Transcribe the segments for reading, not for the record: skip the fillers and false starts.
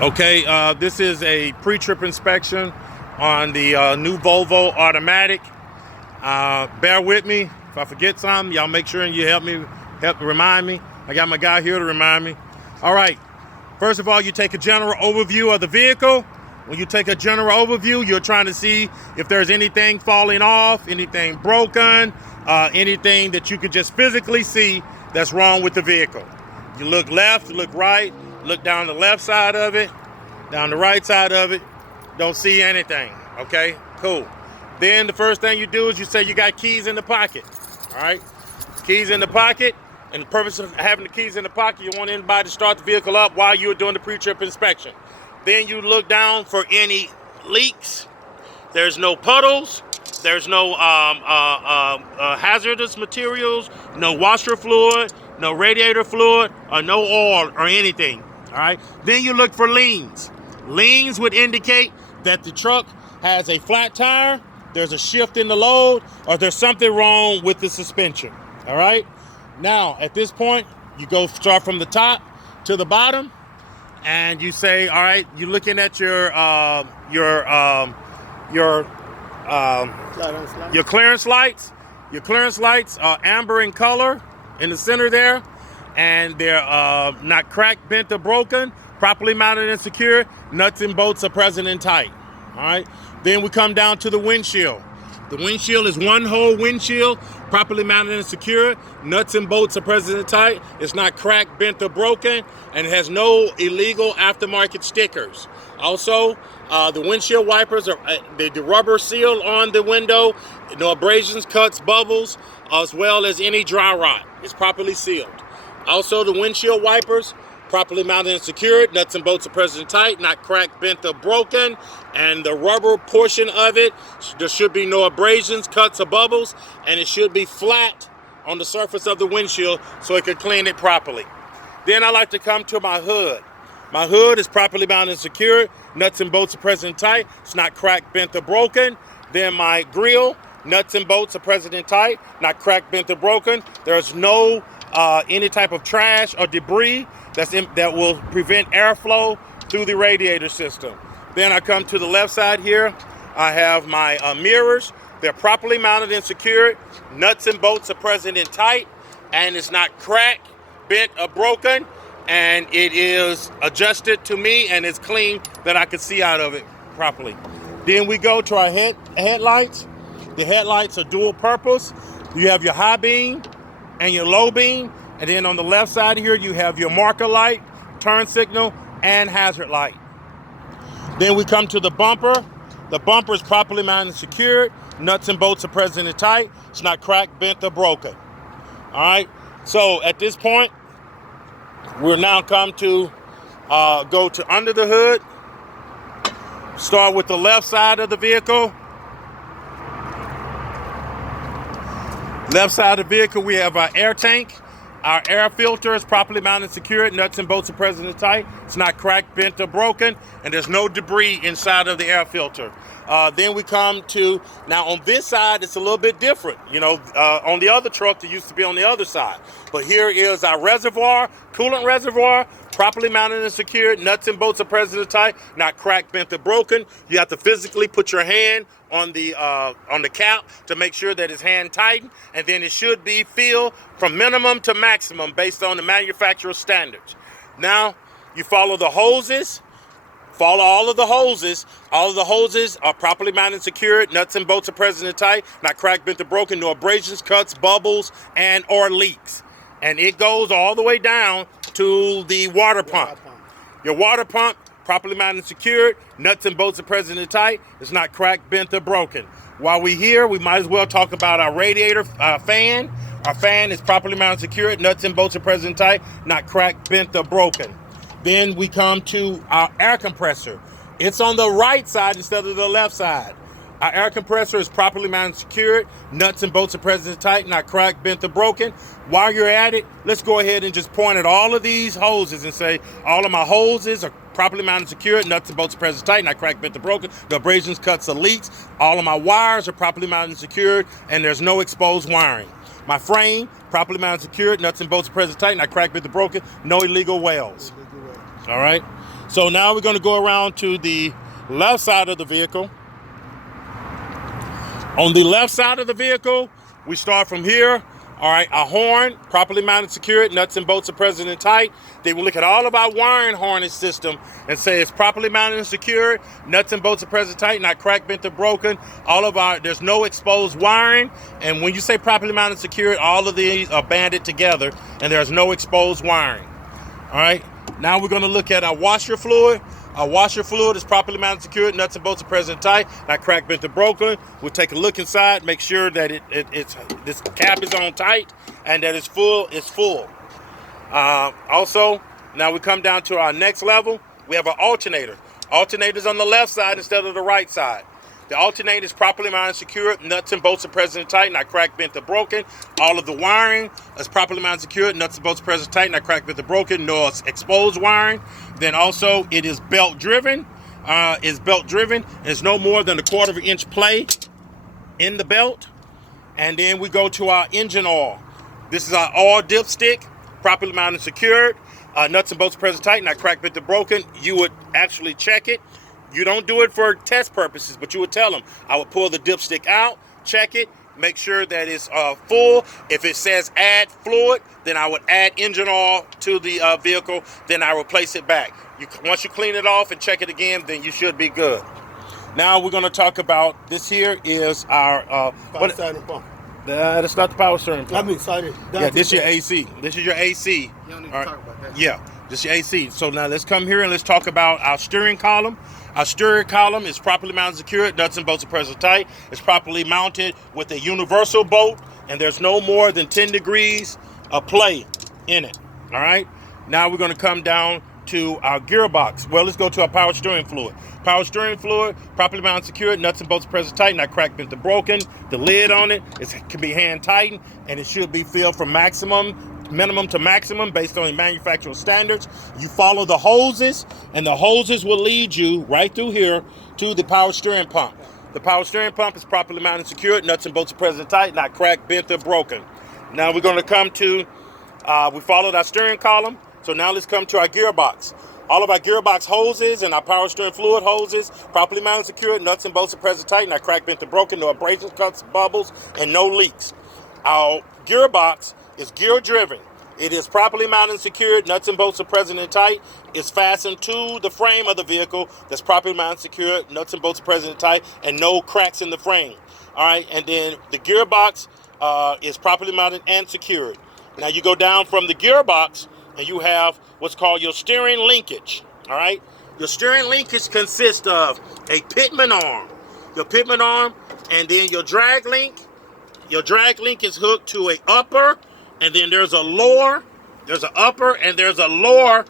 Okay, this is a pre-trip inspection on the new Volvo automatic. Bear with me. If I forget something, y'all make sure and you help remind me. I got my guy here to remind me. All right, first of all, you take a general overview of the vehicle. When you take a general overview, you're trying to see if there's anything falling off, anything broken, anything that you can just physically see that's wrong with the vehicle. You look left, you look right, look down the left side of it, down the right side of it, don't see anything. Okay, cool. Then the first thing you do is you say you got keys in the pocket. All right, keys in the pocket. And the purpose of having the keys in the pocket, you want anybody to start the vehicle up while you're doing the pre-trip inspection. Then you look down for any leaks. There's no puddles. There's no hazardous materials, no washer fluid, no radiator fluid, or no oil or anything. All right. Then you look for leans. Leans would indicate that the truck has a flat tire, there's a shift in the load, or there's something wrong with the suspension. All right. Now, at this point, you start from the top to the bottom, and you say, all right, you're looking at your clearance lights. Your clearance lights are amber in color in the center there, and they're not cracked, bent, or broken, properly mounted and secure. Nuts and bolts are present and tight. All right. Then we come down to the windshield. The windshield is one whole windshield, properly mounted and secure. Nuts and bolts are present and tight. It's not cracked, bent, or broken, and it has no illegal aftermarket stickers. Also, the windshield wipers are the rubber seal on the window, no abrasions, cuts, bubbles, as well as any dry rot. It's properly sealed. Also, the windshield wipers, properly mounted and secured. Nuts and bolts are present and tight, not cracked, bent, or broken. And the rubber portion of it, there should be no abrasions, cuts, or bubbles, and it should be flat on the surface of the windshield so it can clean it properly. Then I like to come to my hood. My hood is properly mounted and secured. Nuts and bolts are present and tight. It's not cracked, bent, or broken. Then my grill, nuts and bolts are present and tight, not cracked, bent, or broken. There's no any type of trash or debris that will prevent airflow through the radiator system. Then I come to the left side here. I have my mirrors. They're properly mounted and secured. Nuts and bolts are present and tight, and it's not cracked, bent, or broken, and it is adjusted to me, and it's clean that I can see out of it properly. Then we go to our headlights. The headlights are dual purpose. You have your high beam and your low beam, and then on the left side here you have your marker light, turn signal, and hazard light. Then we come to the bumper. The bumper is properly mounted and secured. Nuts and bolts are present and tight. It's not cracked, bent, or broken. All right. So at this point, we'll now come to go to under the hood. Start with the left side of the vehicle. Left side of the vehicle, we have our air tank. Our air filter is properly mounted and secured. Nuts and bolts are present and tight. It's not cracked, bent, or broken, and there's no debris inside of the air filter. Then we come to, now on this side, it's a little bit different. You know, on the other truck, it used to be on the other side. But here is our reservoir, coolant reservoir, properly mounted and secured. Nuts and bolts are present and tight, not cracked, bent, or broken. You have to physically put your hand on the cap to make sure that it's hand tightened, and then it should be filled from minimum to maximum based on the manufacturer standards. Now, you follow the hoses. Follow all of the hoses. All of the hoses are properly mounted and secured. Nuts and bolts are present and tight, not cracked, bent, or broken. No abrasions, cuts, bubbles, and or leaks. And it goes all the way down to the water pump. Your water pump, properly mounted and secured. Nuts and bolts are present and tight. It's not cracked, bent, or broken. While we're here, we might as well talk about our radiator fan. Our fan is properly mounted and secured. Nuts and bolts are present and tight, not cracked, bent, or broken. Then we come to our air compressor. It's on the right side instead of the left side. Our air compressor is properly mounted and secured. Nuts and bolts are present and tight, not cracked, bent, or broken. While you're at it, let's go ahead and just point at all of these hoses and say, all of my hoses are properly mounted and secured. Nuts and bolts are present and tight, not cracked, bent, or broken. No abrasions, cuts, or leaks. All of my wires are properly mounted and secured, and there's no exposed wiring. My frame, properly mounted and secured. Nuts and bolts are present and tight, not cracked, bent, or broken. No illegal welds. All right. So now we're going to go around to the left side of the vehicle. On the left side of the vehicle, we start from here. All right, a horn, properly mounted, secured, nuts and bolts are present and tight. They will look at all of our wiring harness system and say it's properly mounted and secured, nuts and bolts are present tight, not cracked, bent, or broken. There's no exposed wiring. And when you say properly mounted and secured, all of these are banded together and there's no exposed wiring. All right, now we're gonna look at our washer fluid. Our washer fluid is properly mounted, secured, nuts and bolts are present tight, not cracked, bent, or broken. We'll take a look inside, make sure that this cap is on tight and that it's full. Also, now we come down to our next level. We have an alternator. Alternator's on the left side instead of the right side. The alternator is properly mounted, secured, nuts and bolts are present and tight, not cracked, bent, or broken. All of the wiring is properly mounted, secured, nuts and bolts are present and tight, not cracked, bent, or broken, no exposed wiring. Then also it is belt driven. There's no more than a 1/4 inch play in the belt. And then we go to our engine oil. This is our oil dipstick, properly mounted, secured, nuts and bolts are present tight, not cracked, bent, or broken. You would actually check it. You don't do it for test purposes, but you would tell them, I would pull the dipstick out, check it, make sure that it's full. If it says add fluid, then I would add engine oil to the vehicle, then I replace it back. Once you clean it off and check it again, then you should be good. Now we're going to talk about, this here is our... Power steering pump. That's not the power steering pump. I mean, sorry. Yeah, this is your AC. This is your AC. You don't need to talk about that. Yeah, this is your AC. So now let's come here and let's talk about our steering column. Our steering column is properly mounted, secured, nuts and bolts are present tight. It's properly mounted with a universal bolt, and there's no more than 10 degrees of play in it. All right. Now we're going to come down to our gearbox. Well, let's go to our power steering fluid. Power steering fluid, properly mounted, secured, nuts and bolts are present tight, not cracked, bent, or broken. The lid on it can be hand tightened, and it should be filled from minimum to maximum based on the manufacturer standards. You follow the hoses, and the hoses will lead you right through here to the power steering pump. The power steering pump is properly mounted, secured, nuts and bolts are present tight, not cracked, bent, or broken. Now we're going to come to, we followed our steering column, so now let's come to our gearbox. All of our gearbox hoses and our power steering fluid hoses, properly mounted, secured, nuts and bolts are present tight, not cracked, bent, or broken, no abrasions, cuts, bubbles, and no leaks. Our gearbox is gear driven. It is properly mounted and secured, nuts and bolts are present and tight. It's fastened to the frame of the vehicle that's properly mounted and secured, nuts and bolts are present and tight, and no cracks in the frame. All right, and then the gearbox is properly mounted and secured. Now you go down from the gearbox and you have what's called your steering linkage. All right, your steering linkage consists of a pitman arm, your pitman arm, and then your drag link. Your drag link is hooked to a upper, and then there's a lower. There's an upper and there's a lower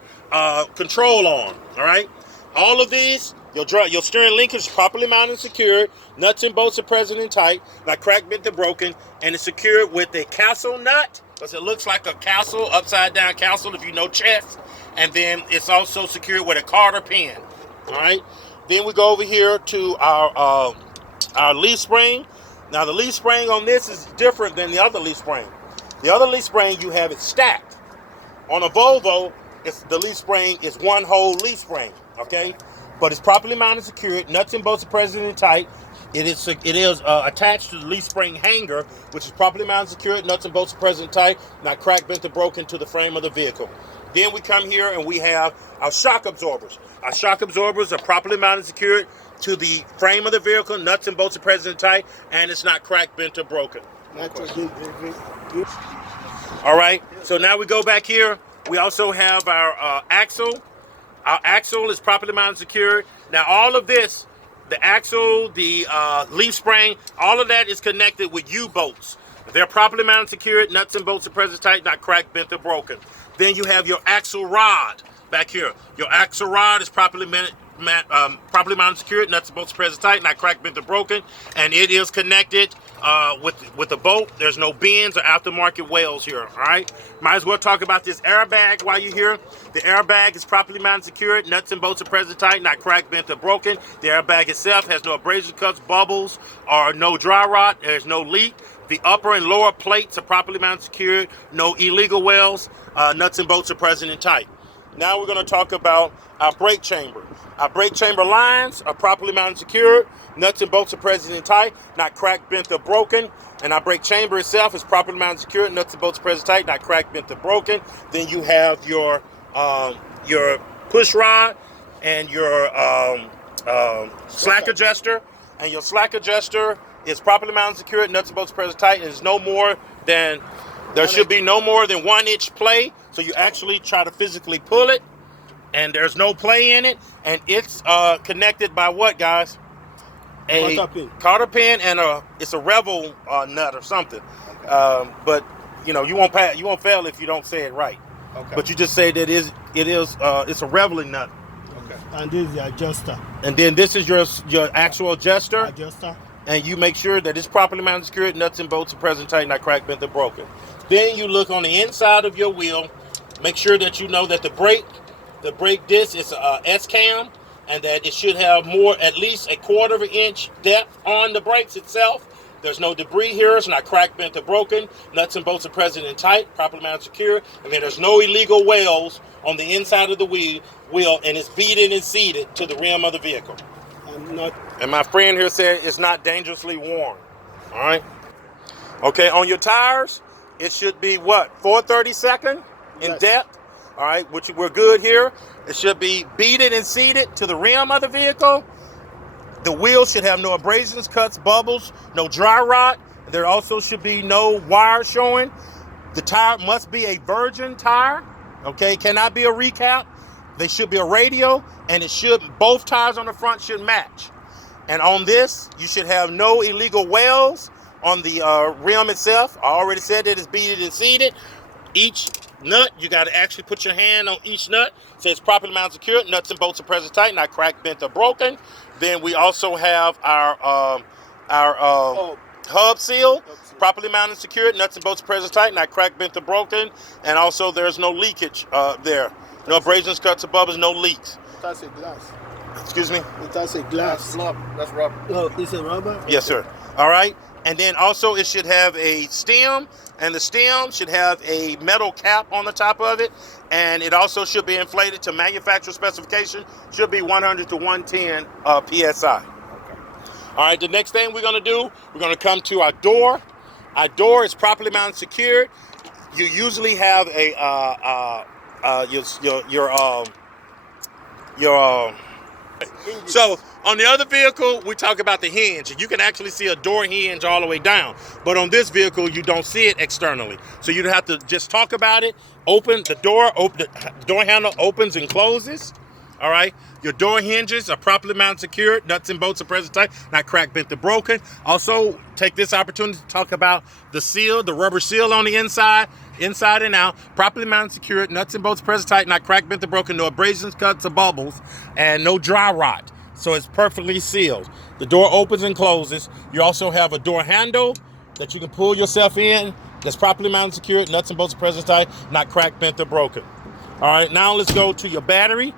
control arm. All right, all of these, your steering linkage is properly mounted and secured. Nuts and bolts are present and tight, not cracked, bent, or broken, and it's secured with a castle nut, because it looks like a castle, upside down castle if you know chess. And then it's also secured with a Carter pin. All right. Then we go over here to our leaf spring. Now the leaf spring on this is different than the other leaf spring. The other leaf spring, you have it stacked. On a Volvo, the leaf spring is one whole leaf spring. Okay, but it's properly mounted, secured. Nuts and bolts are present and tight. It is attached to the leaf spring hanger, which is properly mounted, secured. Nuts and bolts are present and tight, not cracked, bent, or broken to the frame of the vehicle. Then we come here and we have our shock absorbers. Our shock absorbers are properly mounted, secured to the frame of the vehicle. Nuts and bolts are present and tight, and it's not cracked, bent, or broken. All right. So now we go back here. We also have our axle. Our axle is properly mounted, secured. Now all of this, the axle, the leaf spring, all of that is connected with U-bolts. They're properly mounted, secured. Nuts and bolts are present tight, not cracked, bent, or broken. Then you have your axle rod back here. Your axle rod is properly mounted, secured. Nuts and bolts are present tight, not cracked, bent, or broken. And it is connected with a bolt. There's no bends or aftermarket wells here. All right. Might as well talk about this airbag while you're here. The airbag is properly mounted, secured. Nuts and bolts are present tight, not cracked, bent, or broken. The airbag itself has no abrasion cuts, bubbles, or no dry rot. There's no leak. The upper and lower plates are properly mounted, secured. No illegal wells. Nuts and bolts are present and tight. Now we're going to talk about our brake chamber. Our brake chamber lines are properly mounted and secured. Nuts and bolts are present and tight, not cracked, bent, or broken. And our brake chamber itself is properly mounted and secured. Nuts and bolts are present and tight, not cracked, bent, or broken. Then you have your push rod and your slack adjuster. And your slack adjuster is properly mounted and secured. Nuts and bolts are present and tight. And there's no more than, there should be no more than 1 inch play. So you actually try to physically pull it, and there's no play in it, and it's connected by what, guys? A cotter pin and it's a Revel nut or something. Okay. But you know, you won't fail if you don't say it right. Okay. But you just say that it's a Revel nut. Okay. And this is the adjuster. And then this is your actual adjuster. Adjuster. And you make sure that it's properly mounted, secured, nuts and bolts are present, tight, not cracked, bent, or broken. Then you look on the inside of your wheel. Make sure that you know that the brake disc is a S-cam, and that it should have at least 1/4 of an inch depth on the brakes itself. There's no debris here. It's not cracked, bent, or broken. Nuts and bolts are present and tight, properly mounted, secure. And then there's no illegal welds on the inside of the wheel, and it's beaded and seated to the rim of the vehicle. And my friend here said it's not dangerously worn. All right. Okay, on your tires, it should be what? 432nd in depth. All right, which we're good here. It should be beaded and seated to the rim of the vehicle. The wheels should have no abrasions, cuts, bubbles, no dry rot. There also should be no wire showing. The tire must be a virgin tire. Okay, cannot be a recap. They should be a radial, and both tires on the front should match. And on this, you should have no illegal welds on the rim itself. I already said that it's beaded and seated. Each nut, you got to actually put your hand on each nut. So it's properly mounted, secured. Nuts and bolts are present tight, not cracked, bent, or broken. Then we also have our hub seal, properly mounted, secured. Nuts and bolts are present tight, not cracked, bent, or broken. And also, there's no leakage there. No abrasions, cuts, or bubbles, no leaks. That's a glass. Excuse me? That's a glass. That's rubber. Oh, it's a rubber? Yes, sir. All right. And then also it should have a stem, and the stem should have a metal cap on the top of it. And it also should be inflated to manufacturer specification. Should be 100 to 110 PSI. Okay. All right. The next thing we're going to do, we're going to come to our door. Our door is properly mounted, secured. You usually have so on the other vehicle, we talk about the hinge. You can actually see a door hinge all the way down. But on this vehicle, you don't see it externally. So you'd have to just talk about it. The door handle opens and closes. All right. Your door hinges are properly mounted, secured. Nuts and bolts are present tight, not cracked, bent, or broken. Also, take this opportunity to talk about the seal, the rubber seal on the inside and out, properly mounted, secured. Nuts and bolts present tight, not cracked, bent, or broken. No abrasions, cuts, or bubbles, and no dry rot. So it's perfectly sealed. The door opens and closes. You also have a door handle that you can pull yourself in. That's properly mounted, secured. Nuts and bolts are present tight, not cracked, bent, or broken. All right. Now let's go to your battery.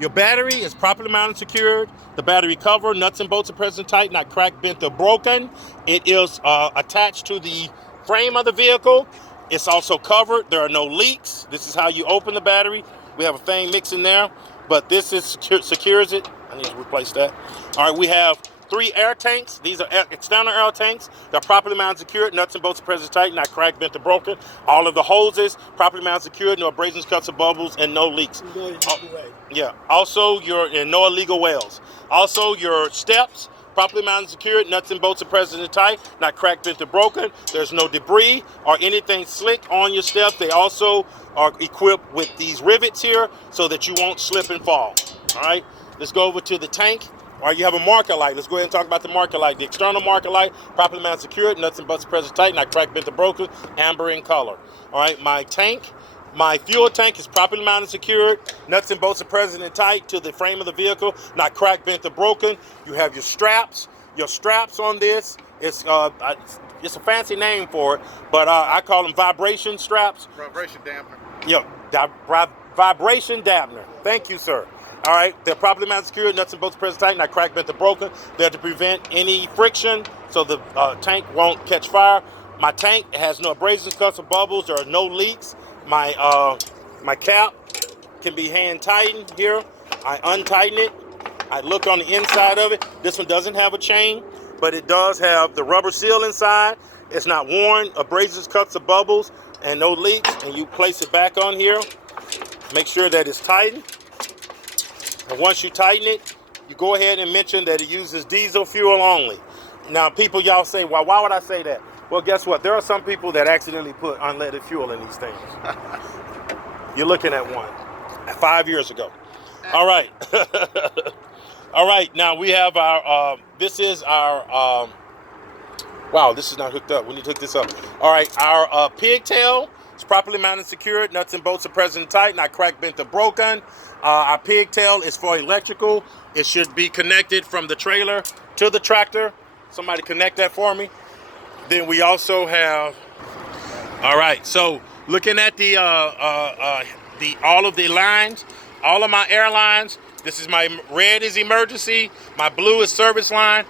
Your battery is properly mounted, secured. The battery cover, nuts and bolts are present tight, not cracked, bent, or broken. It is attached to the frame of the vehicle. It's also covered. There are no leaks. This is how you open the battery. We have a thing mixing there, but this secures it. I need to replace that. All right, we have 3 air tanks. These are external air tanks. They're properly mounted, secured. Nuts and bolts are present tight, not cracked, bent, or broken. All of the hoses properly mounted, secured. No abrasions, cuts, or bubbles, and no leaks. Yeah. Also, no illegal welds. Also, your steps properly mounted, secured. Nuts and bolts are present and tight, not cracked, bent, or broken. There's no debris or anything slick on your steps. They also are equipped with these rivets here so that you won't slip and fall. All right. Let's go over to the tank. All right, you have a marker light. Let's go ahead and talk about the marker light. The external marker light, properly mounted, secured. Nuts and bolts present tight, not cracked, bent, or broken. Amber in color. All right, my fuel tank is properly mounted, secured. Nuts and bolts are present and tight to the frame of the vehicle, not cracked, bent, or broken. You have your straps. Your straps on this, it's a fancy name for it, but I call them vibration straps. Vibration dampener. Yeah, vibration dampener. Thank you, sir. All right, they're properly mounted, secured. Nuts and bolts present tight, not cracked, bent, or broken. They're to prevent any friction, so the tank won't catch fire. My tank has no abrasions, cuts, or bubbles. There are no leaks. My cap can be hand tightened here. I untighten it. I look on the inside of it. This one doesn't have a chain, but it does have the rubber seal inside. It's not worn, abrasions, cuts, or bubbles, and no leaks. And you place it back on here. Make sure that it's tightened. And once you tighten it, you go ahead and mention that it uses diesel fuel only. Now, people, y'all say, well, why would I say that? Well, guess what? There are some people that accidentally put unleaded fuel in these things. You're looking at one 5 years ago. All right. All right. Now we have our, this is our, wow, this is not hooked up. We need to hook this up. All right. Our pigtail is properly mounted and secured. Nuts and bolts are present and tight, not cracked, bent, or broken. Our pigtail is for electrical. It should be connected from the trailer to the tractor. Somebody connect that for me. Then we also have, all right, so looking at the all of the lines, all of my airlines, this is my red is emergency, my blue is service line,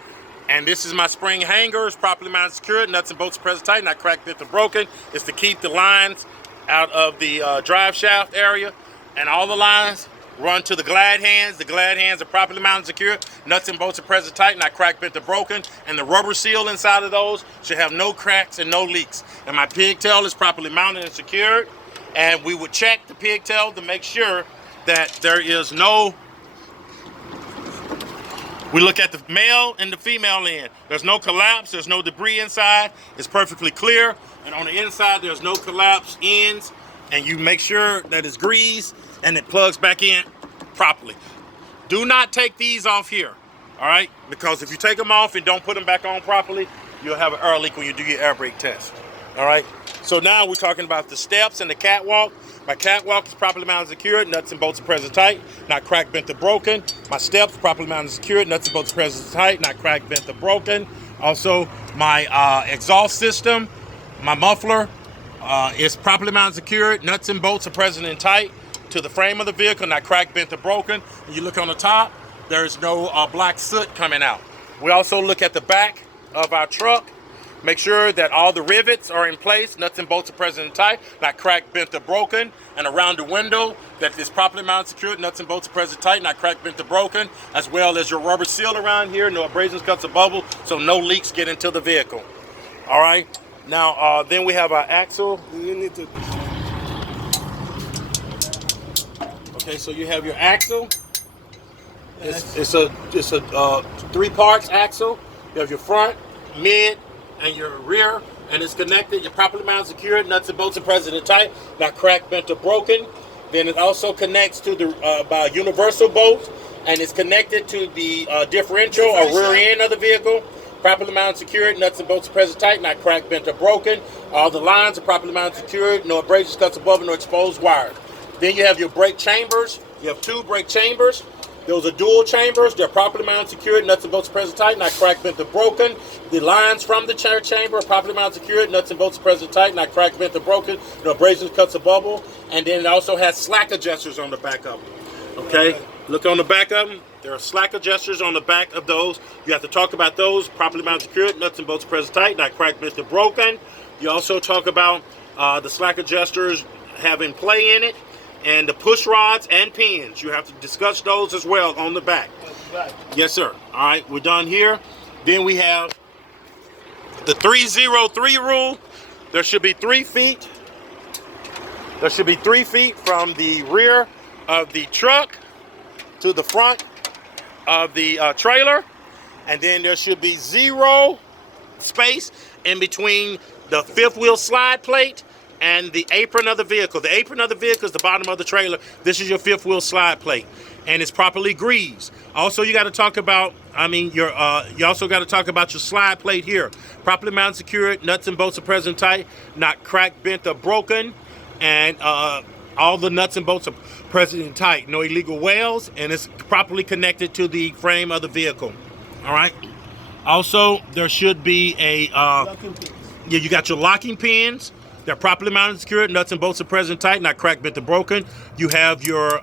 and this is my spring hangers, properly mounted, secured, nuts and bolts are present tight, not cracked, bent, or broken. It's to keep the lines out of the drive shaft area, and all the lines run to the glad hands. The glad hands are properly mounted and secured. Nuts and bolts are present tight, not cracked, bent, or broken. And the rubber seal inside of those should have no cracks and no leaks. And my pigtail is properly mounted and secured. And we would check the pigtail to make sure that there is no, we look at the male and the female end. There's no collapse, there's no debris inside. It's perfectly clear. And on the inside, there's no collapse ends. And you make sure that it's greased and it plugs back in properly. Do not take these off here, all right? Because if you take them off and don't put them back on properly, you'll have an air leak when you do your air brake test, all right? So now we're talking about the steps and the catwalk. My catwalk is properly mounted and secured, nuts and bolts are present tight, not cracked, bent, or broken. My steps properly mounted and secured, nuts and bolts are present tight, not cracked, bent, or broken. Also, my exhaust system, my muffler, is properly mounted and secured. Nuts and bolts are present and tight to the frame of the vehicle, not cracked, bent, or broken. When you look on the top, there's no black soot coming out. We also look at the back of our truck. Make sure that all the rivets are in place. Nuts and bolts are present and tight, not cracked, bent, or broken. And around the window, that is properly mounted and secured. Nuts and bolts are present tight, not cracked, bent, or broken. As well as your rubber seal around here. No abrasions, cuts, or bubble, so no leaks get into the vehicle. All right. Now, then we have our axle. You need to. Okay, so you have your axle. It's a 3 parts axle. You have your front, mid, and your rear, and it's connected. You're properly mounted, secured. Nuts and bolts are present and tight, not cracked, bent, or broken. Then it also connects to the by universal bolt, and it's connected to the differential or rear end of the vehicle. Properly mounted, secured, nuts and bolts are present tight, not cracked, bent, or broken. All the lines are properly mounted, secured, no abrasions, cuts, above, no exposed wires. Then you have your brake chambers. You have 2 brake chambers. Those are dual chambers. They're properly mounted, secured, nuts and bolts are present tight, not cracked, bent, or broken. The lines from the chamber are properly mounted, secured, nuts and bolts are present tight, not cracked, bent, or broken. No abrasions, cuts, or bubble. And then it also has slack adjusters on the back of them. Okay? Look on the back of them. There are slack adjusters on the back of those. You have to talk about those. Properly mounted, secured, nuts and bolts are present tight, not cracked, bent, or broken. You also talk about the slack adjusters having play in it. And the push rods and pins, you have to discuss those as well on the back. Yes, sir. All right, we're done here. Then we have the 303 rule. There should be 3 feet. There should be 3 feet from the rear of the truck to the front of the trailer. And then there should be 0 space in between the 5th wheel slide plate and the apron of the vehicle. The apron of the vehicle is the bottom of the trailer. This is your 5th wheel slide plate, and it's properly greased. Also, you got to talk about, you also got to talk about your slide plate here. Properly mounted, secured, nuts and bolts are present tight, not cracked, bent, or broken, and all the nuts and bolts are present and tight. No illegal welds, and it's properly connected to the frame of the vehicle. All right. Also, there should be a Locking pins. Yeah, you got your locking pins. They're properly mounted and secured. Nuts and bolts are present tight, not cracked, bent, or broken. You have your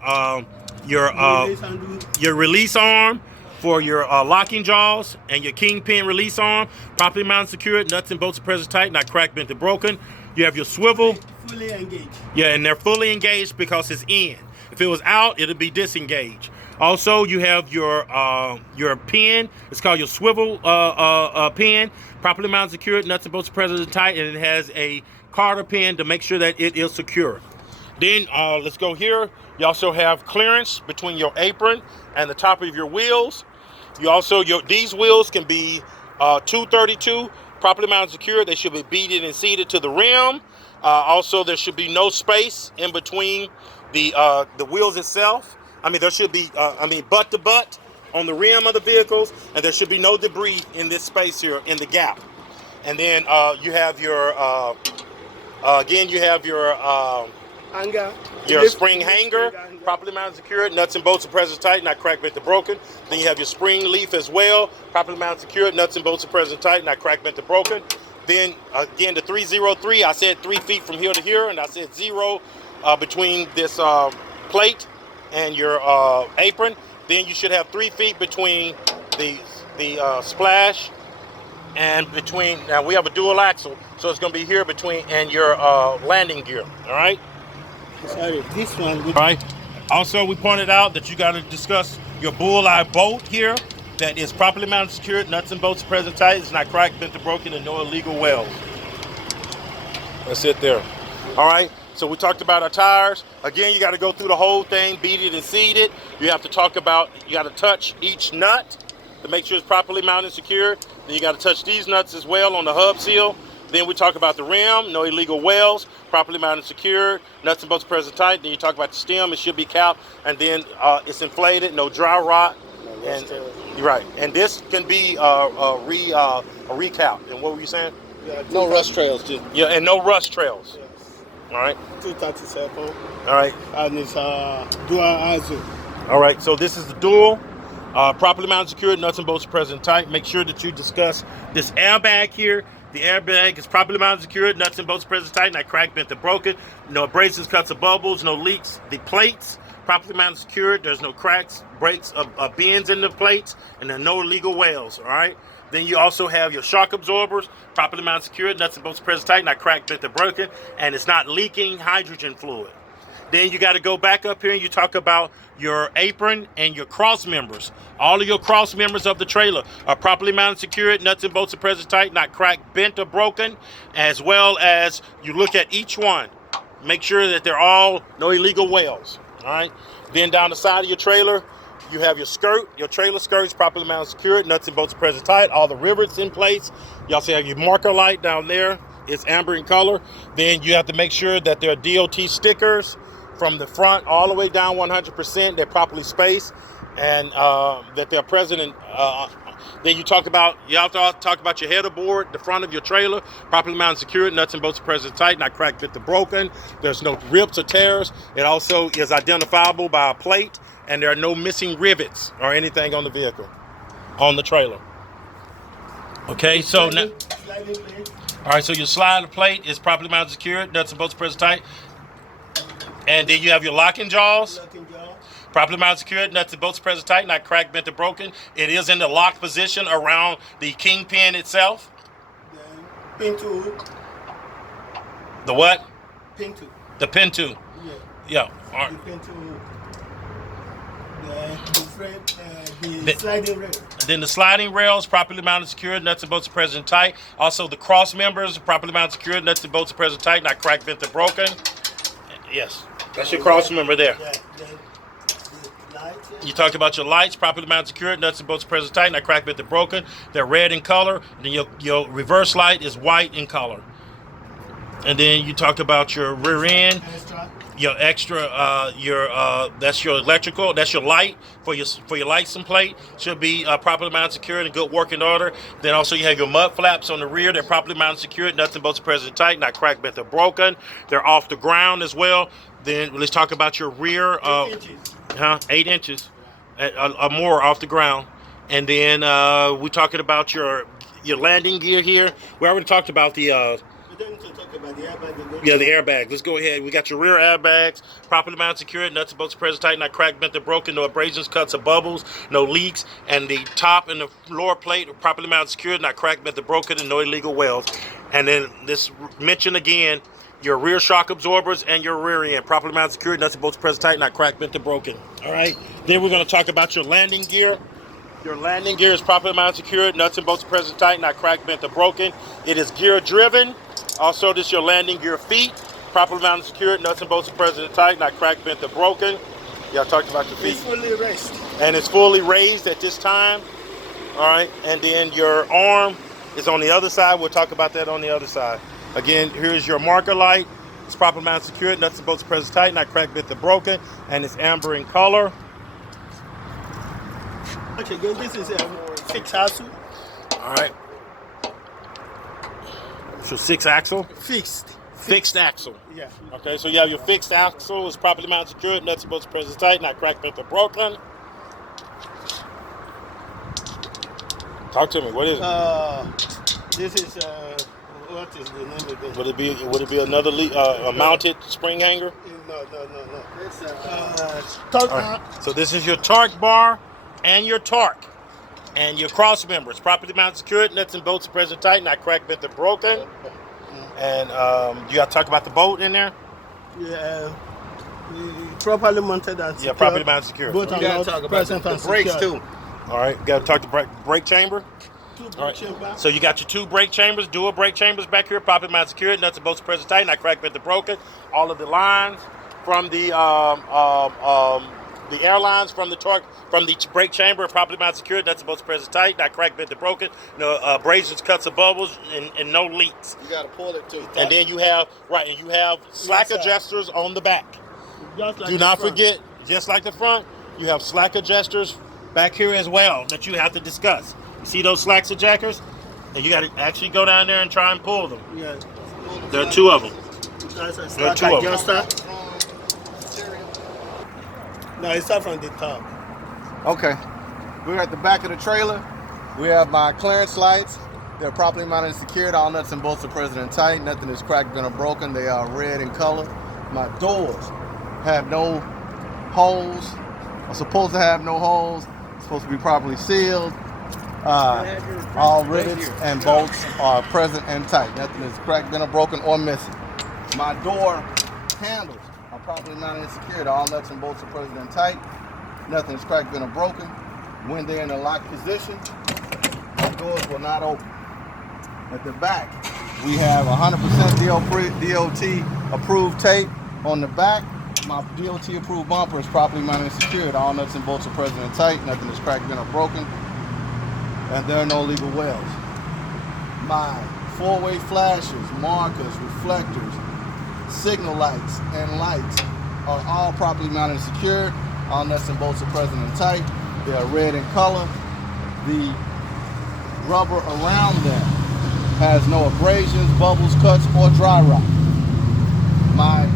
release arm for your locking jaws and your kingpin release arm. Properly mounted, secured. Nuts and bolts are present tight, not cracked, bent, or broken. You have your swivel. Fully engaged. Yeah, and they're fully engaged because it's in. If If it was out, it'll be disengaged. Also, you have your pin. It's called your swivel pin, properly mounted, secured, nuts and bolts are present and tight, and it has a Carter pin to make sure that it is secure. Then let's go here. You also have clearance between your apron and the top of your wheels. You also these wheels can be 232, properly mounted, secured. They should be beaded and seated to the rim. Also, there should be no space in between the wheels itself. I mean, there should be, butt to butt on the rim of the vehicles, and there should be no debris in this space here in the gap. And then you have your, again, you have your Hanger. spring hanger, properly mounted, secured, nuts and bolts are present tight, not cracked, bent, or broken. Then you have your spring leaf as well, properly mounted, secured, nuts and bolts are present tight, not cracked, bent, or broken. Then again, the 303, I said 3 feet from here to here, and I said 0 between this plate and your apron. Then you should have 3 feet between the splash and between. Now we have a dual axle, so it's going to be here between and your landing gear. All right. Sorry, this one. All right. Also, we pointed out that you got to discuss your bullseye bolt here. That is properly mounted, secured, nuts and bolts present tight. It's not cracked, bent, or broken, and no illegal welds. That's it there. All right. So we talked about our tires. Again, you got to go through the whole thing, beat it and seat it. You have to talk about, you got to touch each nut to make sure it's properly mounted and secured. Then you got to touch these nuts as well on the hub seal. Then we talk about the rim, no illegal welds, properly mounted and secured, nuts and bolts present tight. Then you talk about the stem, it should be capped, and then it's inflated, no dry rot. And you're right. And this can be a recap. And what were you saying? Yeah, No rust trails, dude. Yeah, and no rust trails. Yes. All right. 237. All right. And it's dual axle. All right. So this is the dual, properly mounted, secured, nuts and bolts present tight. Make sure that you discuss this airbag here. The airbag is properly mounted, secured, nuts and bolts present tight, not cracked, bent, or broken. No abrasives, cuts, or bubbles. No leaks. The plates properly mounted, secured. There's no cracks, breaks, or bends in the plates, and there are no illegal welds. All right. Then you also have your shock absorbers, properly mounted, secured, nuts and bolts present tight, not cracked, bent, or broken, and it's not leaking hydrogen fluid. Then you got to go back up here and you talk about your apron and your cross members. All of your cross members of the trailer are properly mounted, secured, nuts and bolts are present tight, not cracked, bent, or broken, as well as you look at each one. Make sure that they're all no illegal welds. All right. Then down the side of your trailer, you have your skirt, your trailer skirt is properly mounted, secured, nuts and bolts are present tight, all the rivets in place. You also have your marker light down there. It's amber in color. Then you have to make sure that there are DOT stickers from the front all the way down 100%. They're properly spaced and that they're present. Then you have to talk about your header board, the front of your trailer, properly mounted, secured, nuts and bolts are present tight, not cracked, bent, or broken. There's no rips or tears. It also is identifiable by a plate, and there are no missing rivets or anything on the vehicle, on the trailer. Okay, so now, all right, so your sliding plate is properly mounted, secured, nuts and bolts are present tight. And then you have your locking jaws. Properly mounted, secured, nuts and bolts present tight, not cracked, bent, or broken. It is in the lock position around the kingpin itself. Pin to hook. The what? Pin to. The pin to. Yeah. All right. The pin to hook. The sliding rail. Then the sliding rails, properly mounted, secured, nuts and bolts are present tight. Also the cross members, properly mounted, secured, nuts and bolts are present tight, not cracked, bent, or broken. Yes, that's your cross member there. Yeah, the light. You talked about your lights, properly mounted, secured, nuts and bolts are present tight, not cracked, bent, or broken. They're red in color. Then your reverse light is white in color. And then you talk about your rear end. Extra. Your extra, that's your electrical, that's your light for your license plate. Should be properly mounted, secured, in good working order. Then also you have your mud flaps on the rear. They're properly mounted, secured, nothing but present tight, not cracked, bent, or broken. They're off the ground as well. Then let's talk about your rear. 8 inches. 8 inches or more off the ground. And then we're talking about your landing gear here. We already talked about the. We don't need to talk about the airbag. Yeah, the airbag. Let's go ahead. We got your rear airbags, properly mounted, secured, nuts and bolts present tight, not cracked, bent, or broken, no abrasions, cuts, or bubbles, no leaks, and the top and the lower plate are properly mounted, secured, not cracked, bent, or broken, and no illegal welds. And then this mention again, your rear shock absorbers, and your rear end. Properly mounted, secured, nuts and bolts pressed tight, not cracked, bent, or broken. All right. Then we're going to talk about your landing gear. Your landing gear is properly mounted, secured, nuts and bolts pressed tight, not cracked, bent, or broken. It is gear driven. Also, this is your landing gear feet. Properly mounted, secured, nuts and bolts pressed tight, not cracked, bent, or broken. Y'all talked about your feet. It's fully raised. And it's fully raised at this time. All right. And then your arm is on the other side. We'll talk about that on the other side. Again, here's your marker light. It's properly mounted, secured, nuts and bolts pressed tight, not cracked, bent, or broken, and it's amber in color. Okay, again, this is a fixed axle. All right. So 6-axle. Fixed axle. Yeah. Okay, so you have your fixed axle. It's properly mounted, secured, nuts and bolts pressed tight, not cracked, bent, or broken. Talk to me. What is it? This is what is the name of it? Would it be another a mounted spring hanger? No. It's torque. All right. So this is your torque bar and your torque and your cross members. Properly mounted, secured, nuts and bolts present tight, not cracked, bent, or broken. And you got to talk about the bolt in there. Yeah. Properly mounted and Yeah, properly mounted, secured. Both are gotta talk about present the and brakes secured. too. All right, got to talk to brake chamber. Two All brake right. chamber. So you got your 2 brake chambers, dual brake chambers back here, properly mounted, secured, nuts and bolts present tight, not cracked, bent, or broken. All of the lines from the airlines from the torque from the brake chamber, properly mounted, secured, nuts and bolts present tight, not cracked, bent, or broken. No abrasions, cuts, or bubbles, and no leaks. You gotta pull it too. And then you have slack adjusters on the back. Just like Do the not front. forget, just like the front, you have slack adjusters back here as well that you have to discuss. You see those slack adjusters? And you got to actually go down there and try and pull them. Yeah. There are 2 of them. That's a There are slack 2 of them. adjuster. No, it's not from the top. Okay. We're at the back of the trailer. We have my clearance lights. They're properly mounted and secured. All nuts and bolts are present and tight. Nothing is cracked, bent, or broken. They are red in color. My doors have no holes. Are supposed to have no holes. Supposed to be properly sealed. All rivets and bolts are present and tight. Nothing is cracked, bent, or broken, or missing. My door handles are properly mounted and secured. All nuts and bolts are present and tight. Nothing is cracked, bent, or broken. When they're in a locked position, the doors will not open. At the back, we have 100% DOT approved tape on the back. My DOT approved bumper is properly mounted and secured. All nuts and bolts are present and tight. Nothing is cracked, bent, or broken. And there are no legal welds. My 4-way flashes, markers, reflectors, signal lights, and lights are all properly mounted and secured. All nuts and bolts are present and tight. They are red in color. The rubber around them has no abrasions, bubbles, cuts, or dry rot. My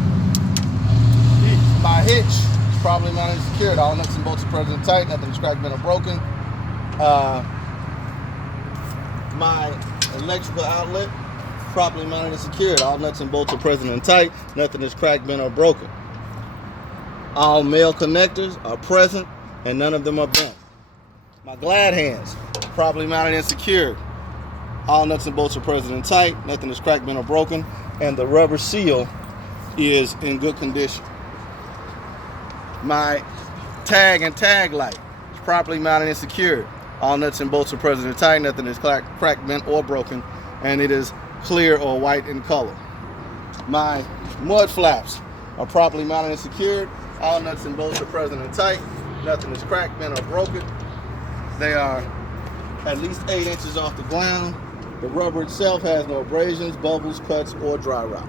hitch is properly mounted and secured. All nuts and bolts are present and tight. Nothing is cracked, bent, or broken. My electrical outlet properly mounted and secured. All nuts and bolts are present and tight. Nothing is cracked, bent, or broken. All male connectors are present and none of them are bent. My glad hands properly mounted and secured. All nuts and bolts are present and tight. Nothing is cracked, bent, or broken. And the rubber seal is in good condition. My tag and tag light is properly mounted and secured. All nuts and bolts are present and tight. Nothing is cracked, bent, or broken. And it is clear or white in color. My mud flaps are properly mounted and secured. All nuts and bolts are present and tight. Nothing is cracked, bent, or broken. They are at least 8 inches off the ground. The rubber itself has no abrasions, bubbles, cuts, or dry rot.